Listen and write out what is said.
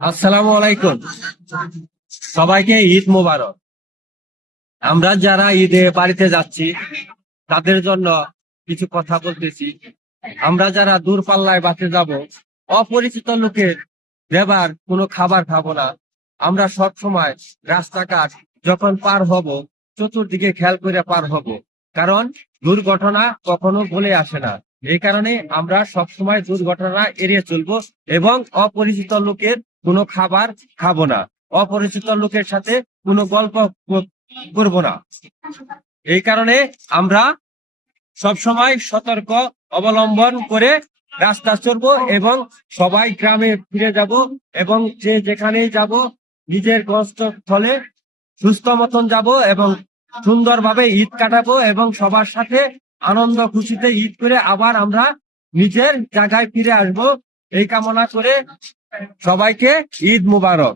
আসসালামু আলাইকুম। সবাইকে ঈদ মোবারক। আমরা যারা ঈদে বাড়িতে যাচ্ছি তাদের জন্য কিছু কথা বলতেছি। আমরা যারা দূরপাল্লায় বাসে যাব, অপরিচিত লোকের দেবার কোনো খাবার খাবো না। আমরা সব সময় রাস্তাঘাট যখন পার হব, চতুর্দিকে খেয়াল করে পার হব, কারণ দুর্ঘটনা কখনো বলে আসে না। এই কারণে আমরা সব সময় দুর্ঘটনা এড়িয়ে চলবো এবং অপরিচিত লোকের কোনো খাবার খাবো না। অপরিচিত লোকের সাথে কোনো গল্প করব না। এই কারণে আমরা সব সময় সতর্ক অবলম্বন করে রাস্তা চলবো এবং সবাই গ্রামে ফিরে যাব এবং যে যেখানেই যাব নিজের গন্তব্যস্থলে সুস্থ মতন যাব এবং সুন্দরভাবে ঈদ কাটাবো এবং সবার সাথে আনন্দ খুশিতে ঈদ করে আবার আমরা নিজের জায়গায় ফিরে আসব। এই কামনা করে সবাইকে ঈদ মুবারক।